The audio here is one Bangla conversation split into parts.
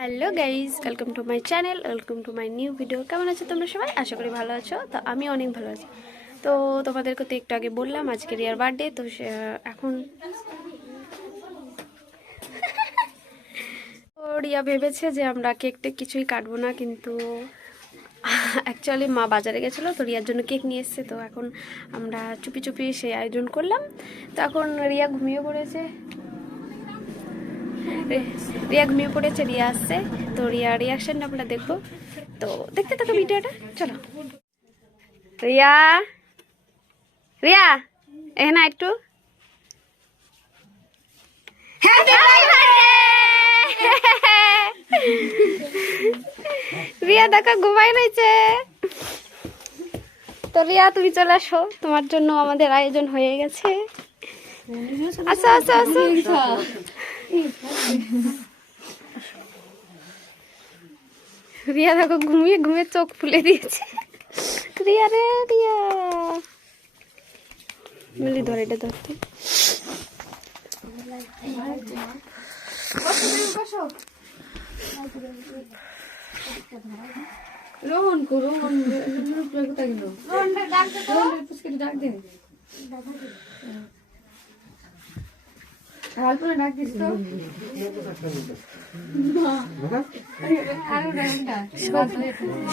Hello guys, welcome to my channel, welcome to my new video. কেমন আছো তোমরা সবাই? আশা করি ভালো আছো। তো আমি অনেক ভালো আছি। তো তোমাদেরকে তো একটু আগে বললাম আজকে রিয়ার বার্থডে। তো এখন রিয়া ভেবেছে যে আমরা কেক টেক কিছুই কাটবো না, কিন্তু অ্যাকচুয়ালি মা বাজারে গেছিলো, তো রিয়ার জন্য কেক নিয়ে এসছে। তো এখন আমরা চুপি চুপি সেই আয়োজন করলাম। তো এখন রিয়া ঘুমিয়ে পড়েছে, রিয়া আসছে। তো রিয়া রিয়াকশনটা আমরা দেখবো। তো দেখতে থাকো ভিডিওটা, চলো। রিয়া রিয়া এখানে একটু রিয়া দেখো ঘুমাই রয়েছে। তো রিয়া তুমি চলে আসো, তোমার জন্য আমাদের আয়োজন হয়ে গেছে। আসো আসো আসো। রিয়া দেখো ঘুমিয়ে ঘুমিয়ে চোখ ফুলে দিয়েছে। রিয়া রে রিয়া, মিলি ধর, এটা ধরতে। রোহন কো রোহন কোথায় গেল? রোহন পুষ্কে ডাক দে। হালপুরে ডাক দিস তো।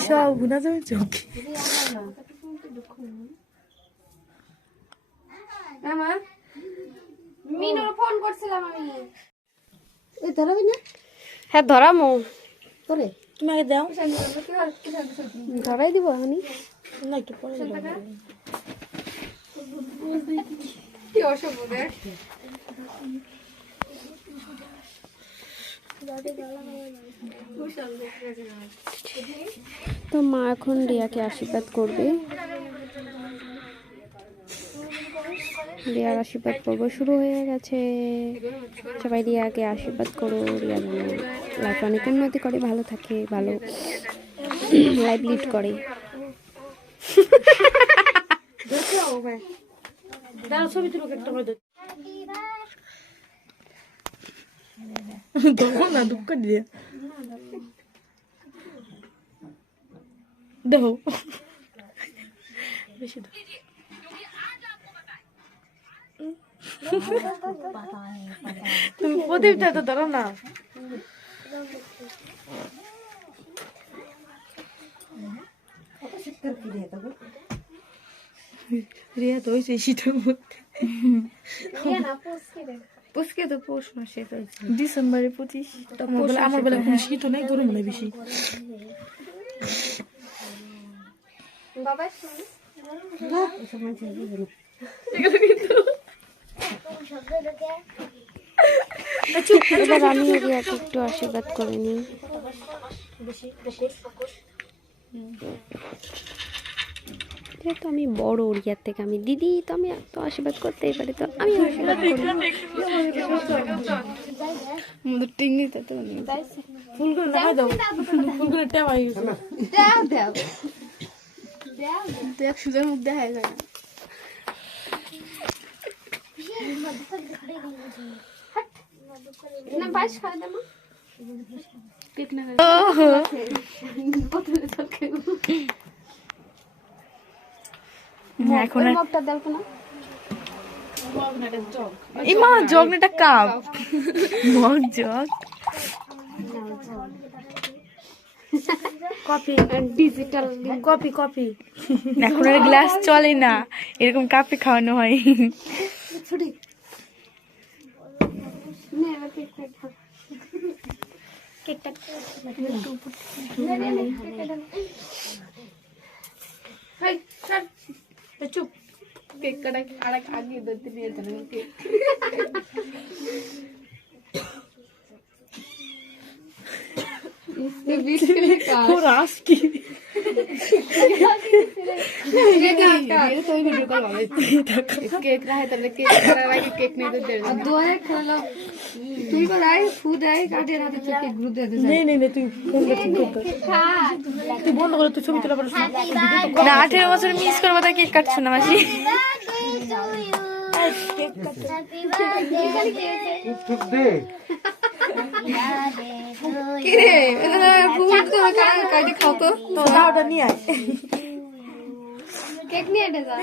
সব গুনা যাবে চোখ। আমার মিনুর ফোন করছিলাম আমি। এ ধরাবি না? হ্যাঁ ধরামো। করে তুমি আগে দাও। ধরাই দিব আমি না একটু পরে দাও। কি অসভ্য দেখ। তো মা এখন রিয়াকে আশীর্বাদ করবে। রিয়ার আশীর্বাদ পর্ব শুরু হয়ে গেছে। সবাই রিয়াকে আশীর্বাদ করো, রিয়া যেন লাইফ অনেক উন্নতি করে, ভালো থাকে, ভালো লাইফ লিড করে। ছবি তুলো একটা করে দাও না, দুঃখ দিয়ে দাও বেশি দাও। তুমি প্রদীপটা তো ধরো না। রিয়া তো হয়েছে শীতের মধ্যে। পুষকে তো পৌষ মাসে ডিসেম্বরে 25। আমার বেলা কোনো শীত নেই, গরম নেই বেশি। এবার আমি রিয়াকে একটু আশীর্বাদ করে নিই। যেহেতু আমি বড় রিয়ার থেকে, আমি দিদি, তো আমি তো আশীর্বাদ করতেই পারি। তো আমি আশীর্বাদ করি। ফুলগুলো না দাও, ফুলগুলো টেমাই গেছে। দেখ সুদের মুখ দেখা যায় না। বাইশ খাওয়া দাম কেক না এখন মগটা দেখো না। ইমা জগ না, এটা cup mug jug. Coffee digital coffee coffee এখন আর গ্লাস চলে না, এরকম কাপে খাওয়ানো হয়। ছুটি নে এবার কেকটা চুপ। কেক কাটা আর আগে ধরতে নিয়ে যেতে কেক। বন্ধ করে তুই ছবি তোলা পারিস না। 18 বছর মিস করবো তাই কেক কাটছো না মাসি। Happy birthday. দাওটা নিয়ে আয় কেক নিয়ে এসে যা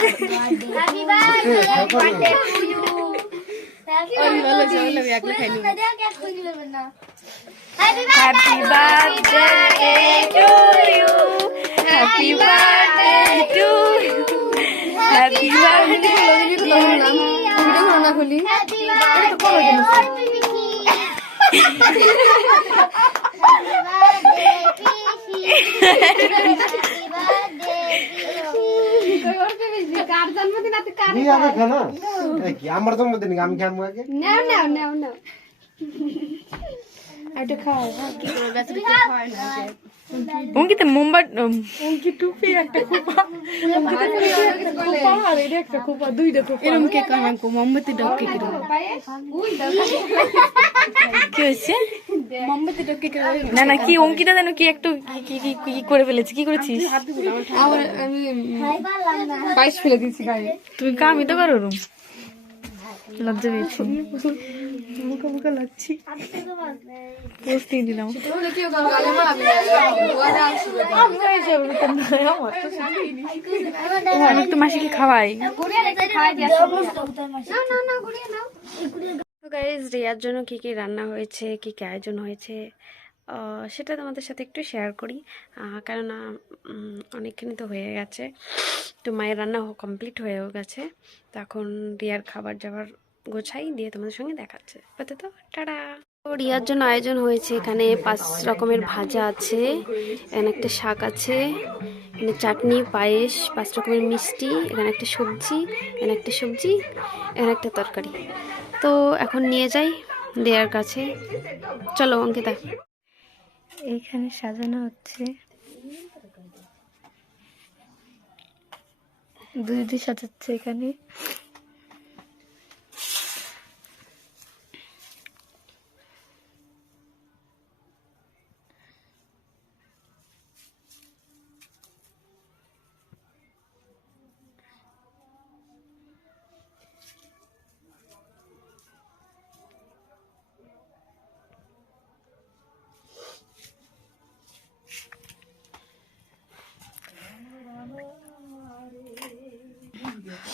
Happy birthday to you. Happy birthday to you. Happy কার জন্মদিন আছে কার নি আমি খানা এই কি আমার জন্মদিন আমি খাবো আগে নাও নাও নাও নাও এটা খাও কি করে বেঁচে খাওয়ায় না অঙ্কিতা মোমবাতি অঙ্কি টুপি একটা খোপা খোপা আর এটা একটা খোপা দুইটা খোপা এরকম কেক আনকো মোমবাতি ডক কেক কি হয়েছে মোমবাতি টকে না না কি অঙ্কিতা জানো কি একটু কি কি কি করে ফেলেছি কি করেছিস আমি পায়েস ফেলে দিয়েছি গায়ে তুমি কামই তো করো রুম লজ্জা পেয়েছি মুখে মুখে লাগছি পোস্ট দিয়ে দিলাম আমি একটু মাসিকে খাওয়াই গাইজ রিয়ার জন্য কি কি রান্না হয়েছে কি কি আয়োজন হয়েছে সেটা তোমাদের সাথে একটু শেয়ার করি কেননা অনেকখানি তো হয়ে গেছে তো মায়ের রান্না কমপ্লিট হয়েও গেছে তো এখন রিয়ার খাবার যাবার গোছাই দিয়ে তোমাদের সঙ্গে দেখাচ্ছে তো টাটা। রিয়ার জন্য আয়োজন হয়েছে এখানে 5 রকমের ভাজা আছে, এখানে একটা শাক আছে, এখানে চাটনি, পায়েস, 5 রকমের মিষ্টি, এখানে একটা সবজি, এখানে একটা সবজি, এখানে একটা তরকারি। তো এখন নিয়ে যাই রিয়ার কাছে। চলো অঙ্কিতা। এইখানে সাজানো হচ্ছে, দিদি সাজাচ্ছে এখানে।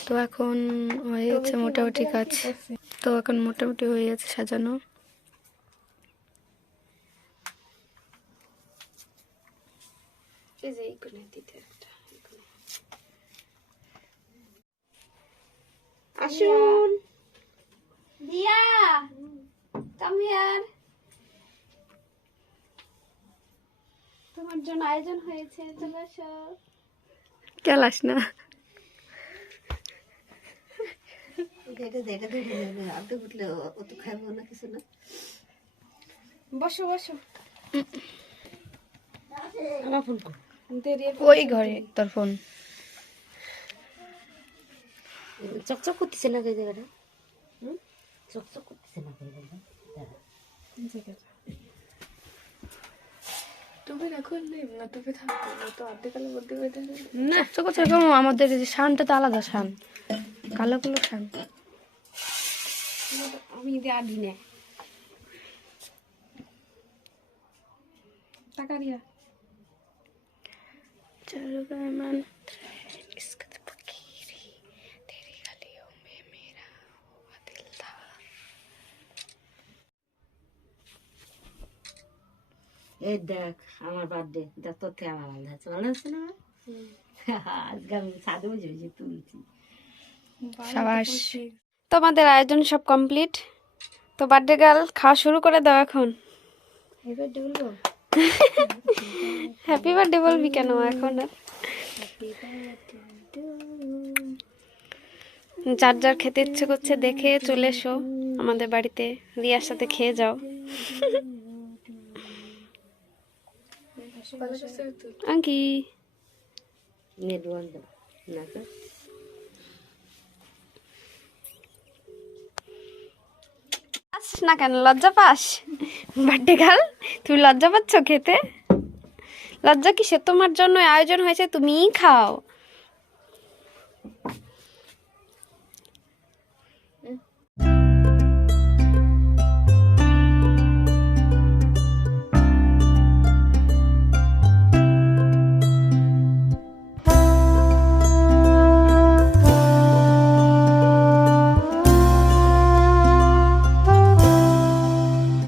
তো এখন হয়ে গেছে মোটামুটি কাজ, তো এখন মোটামুটি হয়ে গেছে সাজানো। আসুন দিয়া, কাম হিয়ার। তোমার জন্য আয়োজন হয়েছে, চলে আসো। কেলাস না বসো বসো। ওই ঘরে তোর ফোন চকচক করতেছে না জায়গাটা, চকচক করতেছে না না আমাদের শানটা তো আলাদা শান, কালো কালো শান। আমি আদি নে টাকা দিয়া चलो मेहमान এই দেখ আমার বার্থডে, দেখ তোর থেকে আমার আলাদা আছে, ভালো আছে না? আজকে আমি সাদে বুঝে বুঝে তুলছি। সাবাস। তোমাদের আয়োজন সব কমপ্লিট, তো বার্থডে গার্ল খাওয়া শুরু করে দাও এখন। হ্যাপি বার্থডে বলবি কেন এখন? আর যার যার খেতে ইচ্ছে করছে দেখে চলে এসো আমাদের বাড়িতে, রিয়ার সাথে খেয়ে যাও। আঙ্কি নেদুয়ান না তো না কেন, লজ্জা পাস? বার্থডে গার্ল তুমি লজ্জা পাচ্ছ খেতে? লজ্জা কিসে? তোমার জন্য আয়োজন হয়েছে, তুমিই খাও।